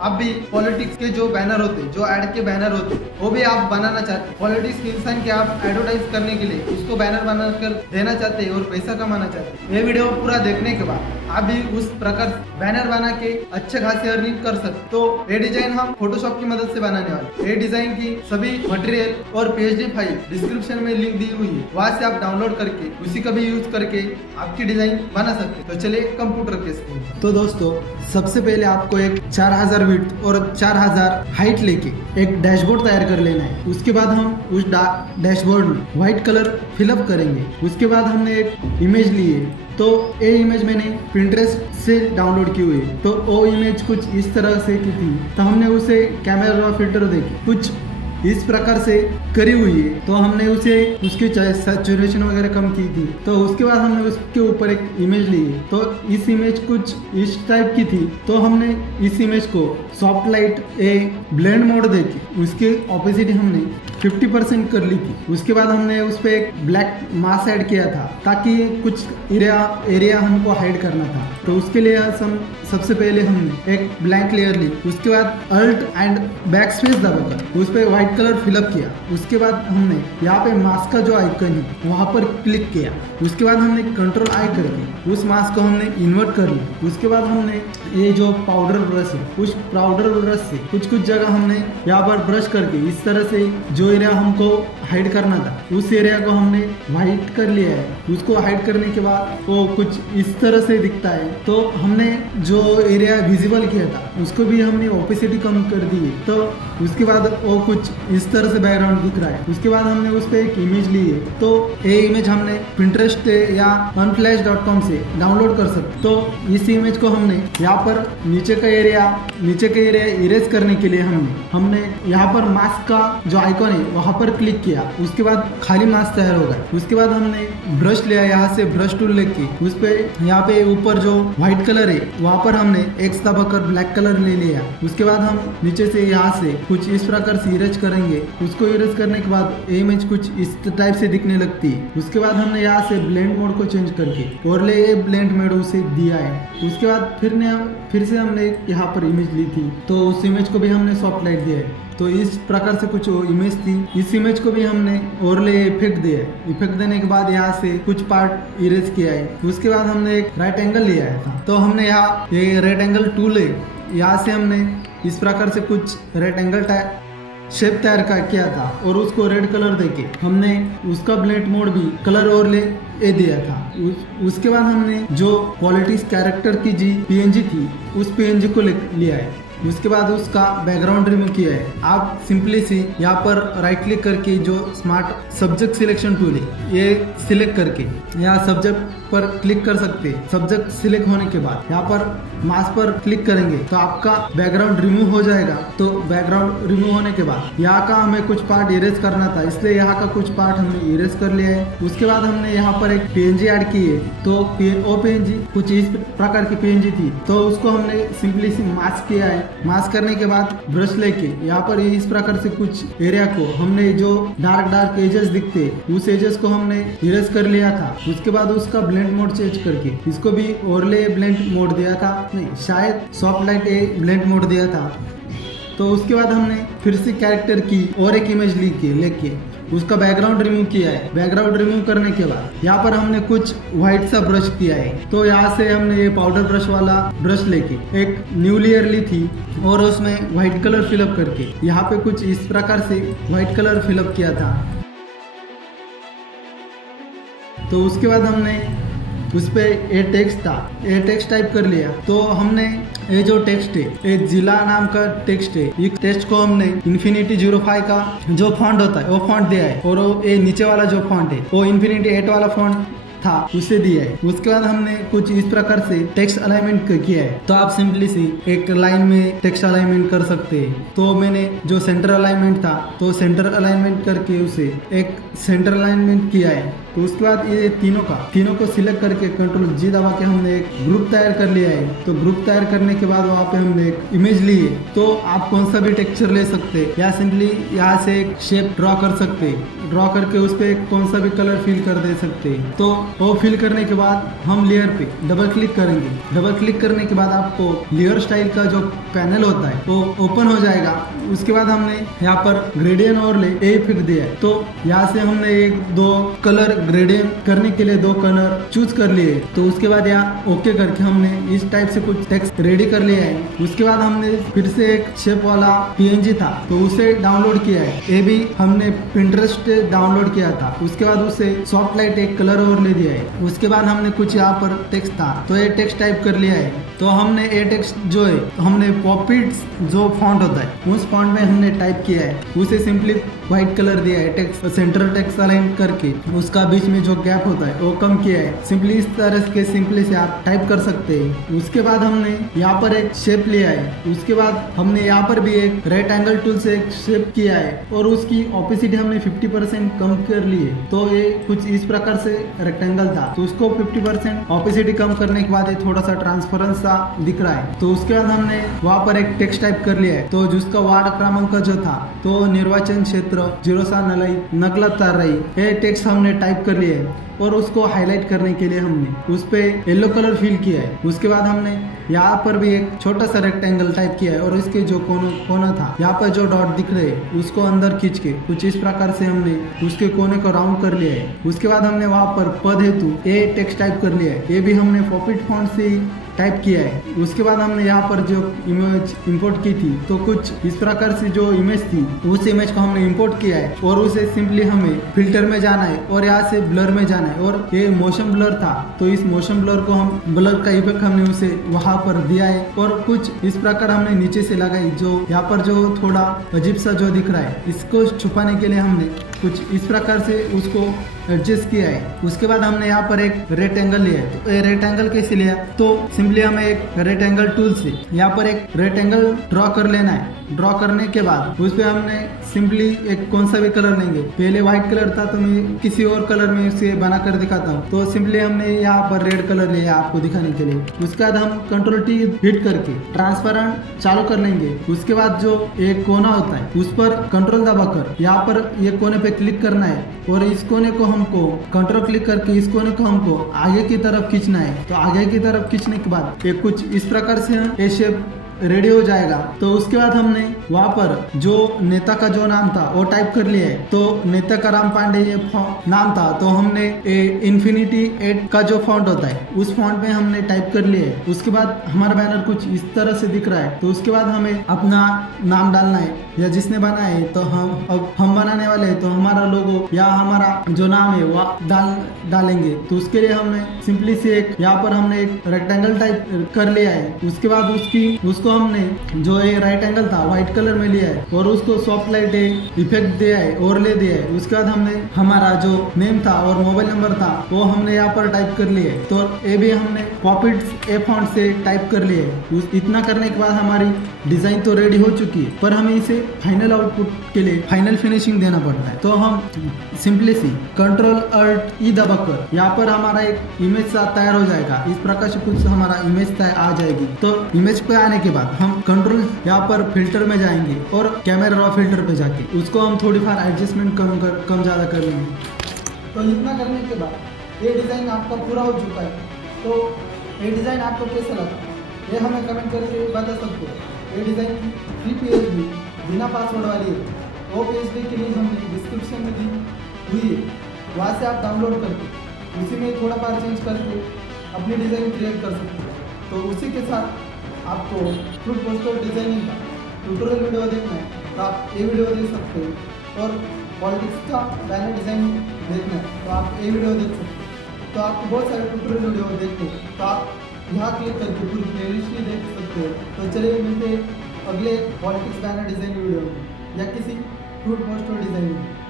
आप भी पॉलिटिक्स के जो बैनर होते, जो एड के बैनर होते, वो भी आप बनाना चाहते, पॉलिटिक्स के इंसान के आप एडवर्टाइज करने के लिए उसको बैनर बनाकर देना चाहते हैं और पैसा कमाना चाहते हैं, ये वीडियो पूरा देखने के बाद आप भी उस प्रकार बैनर बना के अच्छे खासे अर्निंग कर सकते। तो ये डिजाइन हम फोटोशॉप की मदद से बनाने वाले। ये डिजाइन की सभी मटेरियल और पीएचडी फाइल डिस्क्रिप्शन में लिंक दी हुई है, वहां से आप डाउनलोड करके उसी का भी यूज करके आपकी डिजाइन बना सकते। तो चलिए कंप्यूटर के स्क्रीन। तो दोस्तों सबसे पहले आपको एक 4000 विड्थ और 4000 हाइट लेके एक डैशबोर्ड तैयार कर लेना है। उसके बाद हम उस डैशबोर्ड में व्हाइट कलर फिलअप करेंगे। उसके बाद हमने एक इमेज ली है, तो ये इमेज मैंने पिंटरेस्ट से डाउनलोड की हुई है। तो वो इमेज कुछ इस तरह से की थी, तो हमने उसे कैमरा फिल्टर देके कुछ इस प्रकार से करी हुई है। तो हमने उसे उसकी सैचुरेशन वगैरह कम की थी। तो उसके बाद हमने उसके ऊपर एक इमेज ली है। तो इस इमेज कुछ इस टाइप की थी, तो हमने इस इमेज को सॉफ्ट लाइट ए ब्लेंड मोड देके उसकी ऑपोजिट हमने 50% कर ली थी। उसके बाद हमने उस पर एक ब्लैक मास्क ऐड किया था, ताकि कुछ एरिया हमको हाइड करना था। तो उसके लिए हम सबसे पहले हमने एक ब्लैंक लेयर ली। उसके बाद अल्ट एंड बैक स्पेस दबाकर उस पर व्हाइट कलर फिलअप किया। उसके बाद हमने यहाँ पे मास्क का जो आइकन है वहाँ पर क्लिक किया। उसके बाद हमने कंट्रोल आई करके उस मास्क को हमने इन्वर्ट कर लिया। उसके बाद हमने ये जो पाउडर ब्रश है, उस पाउडर ब्रश से कुछ जगह हमने यहाँ पर ब्रश करके इस तरह से जो एरिया हमको हाइड करना था उस एरिया को हमने व्हाइट कर लिया है। उसको हाइड करने के बाद वो कुछ इस तरह से दिखता है। तो हमने जो एरिया विजिबल किया था उसको भी हमने ओपेसिटी कम कर दी है। तो उसके बाद वो कुछ इस तरह से बैकग्राउंड दिख रहा है। उसके बाद हमने उस पर एक इमेज ली है। तो ये इमेज हमने पिंटरेस्ट या unflash.com से डाउनलोड कर सकते। तो इस इमेज को हमने यहाँ पर नीचे का एरिया इरेज करने के लिए हमने यहाँ पर मास्क का जो आइकॉन है वहाँ पर क्लिक किया। उसके बाद खाली मास्क तैयार हो गया। उसके बाद हमने ब्रश लिया, यहाँ से ब्रश टूल लेके उस पे यहाँ पे ऊपर जो व्हाइट कलर है वहाँ पर हमने एक्स दबाकर ब्लैक कलर ले लिया। उसके बाद हम नीचे से यहाँ से कुछ इस प्रकार से इरेज करेंगे। उसको इरेज करने के बाद इमेज कुछ इस टाइप से दिखने लगती है। उसके बाद हमने यहाँ से ब्लेंड मोड को चेंज करके ओवरले ब्लेंड मोड उसे दिया है। उसके बाद फिर से हमने यहाँ पर इमेज ली थी, तो उस इमेज को भी हमने सॉफ्ट लाइट दिया है। तो इस प्रकार से कुछ इमेज थी। इस इमेज को भी हमने ओवरले इफेक्ट दिया है। इफेक्ट देने के बाद यहाँ से कुछ पार्ट इरेज किया है। उसके बाद हमने एक राइट एंगल लिया है। तो हमने यहाँ ये राइट एंगल टूल है, यहाँ से हमने इस प्रकार से कुछ राइट एंगल शेप तैयार किया था और उसको रेड कलर देके हमने उसका ब्लेंड मोड भी कलर ओवरले ए दिया था। उसके बाद हमने जो पॉलिटिक्स कैरेक्टर की जी पीएनजी थी उस पीएनजी को लिया है। उसके बाद उसका बैकग्राउंड रिमूव किया है। आप सिंपली सी यहाँ पर राइट क्लिक करके जो स्मार्ट सब्जेक्ट सिलेक्शन टूल है ये सिलेक्ट करके यहाँ सब्जेक्ट पर क्लिक कर सकते हैं। सब्जेक्ट सिलेक्ट होने के बाद यहाँ पर मास्क पर क्लिक करेंगे तो आपका बैकग्राउंड रिमूव हो जाएगा। तो बैकग्राउंड रिमूव होने के बाद यहाँ का हमें कुछ पार्ट इरेज करना था, इसलिए यहाँ का कुछ पार्ट हमने इरेज कर लिया है। उसके बाद हमने यहाँ पर एक पीएनजी ऐड की है। तो वो पीएनजी कुछ इस प्रकार की पीएनजी थी, तो उसको हमने सिंपली सी मास्क किया है। मास्क करने के बाद ब्रश लेके यहाँ पर इस प्रकार से कुछ एरिया को हमने जो डार्क एजेस दिखते उस एजेस को हमने इरेज कर लिया था। उसके बाद उसका ब्लेंड मोड चेंज करके इसको भी ओवरले ब्लेंड मोड दिया था, नहीं शायद सॉफ्ट लाइट ए ब्लेंड मोड दिया था। तो उसके बाद हमने फिर से कैरेक्टर की और एक इमेज लेके उसका बैकग्राउंड रिमूव किया है। बैकग्राउंड रिमूव करने के बाद यहाँ पर हमने कुछ व्हाइट सा ब्रश किया है। तो यहाँ से हमने ये पाउडर ब्रश वाला ब्रश लेके एक न्यू लेयर ली थी और उसमें व्हाइट कलर फिलअप करके यहाँ पे कुछ इस प्रकार से व्हाइट कलर फिलअप किया था। तो उसके बाद हमने उस पे ये टेक्स्ट टाइप कर लिया। तो हमने ये जो टेक्स्ट है ये जिला नाम का टेक्स्ट है। इस टेक्स्ट को हमने Infinity 05 का जो फॉन्ट होता है वो फॉन्ट दिया है और ये नीचे वाला जो फॉन्ट है वो Infinity 8 वाला फॉन्ट था उसे दिया है। उसके बाद हमने कुछ इस प्रकार से टेक्स्ट अलाइनमेंट किया है। तो आप सिंपली सी एक लाइन में टेक्स्ट अलाइनमेंट कर सकते हैं। तो मैंने जो सेंटर अलाइनमेंट था तो सेंटर अलाइनमेंट करके उसे एक सेंटर अलाइनमेंट किया है। तो उसके बाद ये तीनों को सिलेक्ट करके कंट्रोल जी दबा के हमने एक ग्रुप तैयार कर लिया है। तो ग्रुप तैयार करने के बाद वहाँ पे हमने एक इमेज ली है। तो आप कौन सा भी टेक्सचर ले सकते हैं या सिंपली यहाँ से एक शेप ड्रॉ कर सकते हैं। ड्रॉ करके उस पर कौन सा भी कलर फिल कर दे सकते हैं। तो वो फिल करने के बाद हम लेयर पे डबल क्लिक करेंगे। डबल क्लिक करने के बाद आपको लेयर स्टाइल का जो पैनल होता है वो ओपन हो जाएगा। उसके बाद हमने यहाँ पर ग्रेडियंट ओवरले इफेक्ट दिया है। तो यहाँ से हमने एक दो कलर ग्रेडियंट करने के लिए 2 कलर चूज कर लिए। तो उसके बाद यहाँ ओके करके हमने इस टाइप से कुछ टेक्स्ट रेडी कर लिया है। उसके बाद हमने फिर से एक शेप वाला PNG था तो उसे डाउनलोड किया है। ये भी हमने पिंटरेस्ट डाउनलोड किया था। उसके बाद उसे सॉफ्ट लाइट एक कलर ओवरले दिया है। उसके बाद हमने कुछ यहाँ पर टेक्स्ट था तो ये टेक्स्ट टाइप कर लिया है। तो हमने ये टेक्स्ट जो है तो हमने पॉपिट्स जो फॉन्ट होता है उस फॉन्ट में हमने टाइप किया है। उसे सिंपली व्हाइट कलर दिया है। टेक्स्ट सेंटर टेक्स्ट अलाइन करके उसका बीच में जो गैप होता है वो कम किया है। सिंपली इस तरह के सिंपली से आप टाइप कर सकते हैं। उसके बाद हमने यहाँ पर एक शेप लिया है। उसके बाद हमने यहाँ पर भी एक रेक्ट एंगल टूल से एक शेप किया है और उसकी ऑपेसिटी हमने 50% कम कर ली है। तो ये कुछ इस प्रकार से रेक्टेंगल था तो उसको 50% ऑपेसिटी कम करने के बाद ये थोड़ा सा ट्रांसपेरेंट सा दिख रहा है। तो उसके बाद हमने वहाँ पर एक टेक्स्ट टाइप कर लिया है। तो जिसका वार्ड क्रमांक जो था तो निर्वाचन क्षेत्र 0 नकला तार रही ये टेक्स्ट हमने टाइप कर लिया है और उसको हाईलाइट करने के लिए हमने उस पे येलो कलर फिल किया है। उसके बाद हमने यहाँ पर भी एक छोटा सा रेक्टेंगल टाइप किया है और इसके जो कोना था यहाँ पर जो डॉट दिख रहे हैं उसको अंदर खींच के कुछ इस प्रकार से हमने उसके कोने को राउंड कर लिया है। उसके बाद हमने वहाँ पर पद हेतु ये टेक्स्ट टाइप कर लिया है। ये भी हमने पॉपिट फॉन्ट से टाइप किया है। उसके बाद हमने यहाँ पर जो इमेज इंपोर्ट की थी तो कुछ इस प्रकार से जो इमेज थी उस इमेज को हमने इंपोर्ट किया है और उसे सिंपली हमें फिल्टर में जाना है और यहाँ से ब्लर में जाना है। और ये मोशन ब्लर था तो इस मोशन ब्लर को हम ब्लर का इफेक्ट हमने उसे वहां पर दिया है और कुछ इस प्रकार हमने नीचे से लगाई। जो यहाँ पर जो थोड़ा अजीब सा जो दिख रहा है इसको छुपाने के लिए हमने कुछ इस प्रकार से उसको एडजस्ट किया है। उसके बाद हमने यहाँ पर एक रेक्टेंगल लिया है। तो रेक्टेंगल कैसे लिया तो सिंपली हमें एक रेक्टेंगल टूल से यहाँ पर एक रेक्टेंगल ड्रॉ कर लेना है। ड्रॉ करने के बाद उस पर हमने सिंपली एक कौन सा भी कलर लेंगे। पहले व्हाइट कलर था तो मैं किसी और कलर में इसे बना कर दिखाता हूँ। तो सिंपली हमने यहाँ पर रेड कलर लिया आपको दिखाने के लिए। उसके बाद हम Ctrl+T हिट करके ट्रांसपेरेंट चालू कर लेंगे। उसके बाद जो एक कोना होता है उस पर कंट्रोल दबाकर यहाँ पर ये कोने पे क्लिक करना है और इस कोने को हमको कंट्रोल क्लिक करके इस कोने को हमको आगे की तरफ खींचना है। तो आगे की तरफ खींचने के बाद ये कुछ इस प्रकार से ये शेप रेडी हो जाएगा। तो उसके बाद हमने वहाँ पर जो नेता का जो नाम था वो टाइप कर लिया है। तो नेता का राम पांडे ये नाम था तो हमने Infinity 8 का जो फॉन्ट होता है उस फॉन्ट में हमने टाइप कर लिया है। उसके बाद हमारा बैनर कुछ इस तरह से दिख रहा है। तो उसके बाद हमें अपना नाम डालना है या जिसने बनाया है तो हम बनाने वाले हैं तो हमारा लोगो या हमारा जो नाम है वो डालेंगे। तो उसके लिए हमने सिंपली से एक यहाँ पर हमने एक रेक्टेंगल टाइप कर लिया है। उसके बाद उसको हमने जो ये राइट एंगल था व्हाइट कलर में लिया है और उसको सॉफ्ट लाइट इफेक्ट दिया है ओवरले दिया है। उसके बाद हमने हमारा जो नेम था और मोबाइल नंबर था वो हमने यहाँ पर टाइप कर लिए। तो ये भी हमने पॉपिट्स ए फॉन्ट से टाइप कर लिए। इतना करने के बाद हमारी डिजाइन तो रेडी हो चुकी है पर हमें इसे फाइनल आउटपुट के लिए फाइनल फिनिशिंग देना पड़ता है। तो हम सिंपली सी Ctrl+Alt+E दबाकर यहाँ पर हमारा एक इमेज सा तैयार हो जाएगा। इस प्रकार से कुछ हमारा इमेज तैयार आ जाएगी। तो इमेज पे आने के बाद हम कंट्रोल यहाँ पर फिल्टर में जाएंगे और कैमरा रॉ फिल्टर पे जाके उसको हम थोड़ी फार एडजस्टमेंट कम ज़्यादा कर लेंगे। तो इतना करने के बाद ये डिज़ाइन आपका पूरा हो चुका है। तो ये डिज़ाइन आपको कैसा लगा ये हमें कमेंट करके बता सकते हो। ये डिज़ाइन फ्री PHP बिना पासवर्ड वाली है। वो PHP के लिए हमने डिस्क्रिप्शन में दी हुई है, वहाँ से आप डाउनलोड करके उसी में थोड़ा बार चेंज करके अपनी डिज़ाइन क्रिएट कर सकते हो। तो उसी के साथ आपको फ्रूट पोस्टर डिजाइनिंग का ट्यूटोरियल वीडियो देखना है तो आप ये वीडियो देख सकते हो और पॉलिटिक्स का बैनर डिजाइन देखना है तो आप ये वीडियो देख सकते हो। तो आपको बहुत सारे ट्यूटोरियल वीडियो देखते हैं तो आप यहाँ क्लिक करके पूरी प्लेलिस्ट ही देख सकते हो। तो चलिए मिलते हैं अगले पॉलिटिक्स बैनर डिजाइन वीडियो में या किसी फ्रूट पोस्टर डिजाइन में।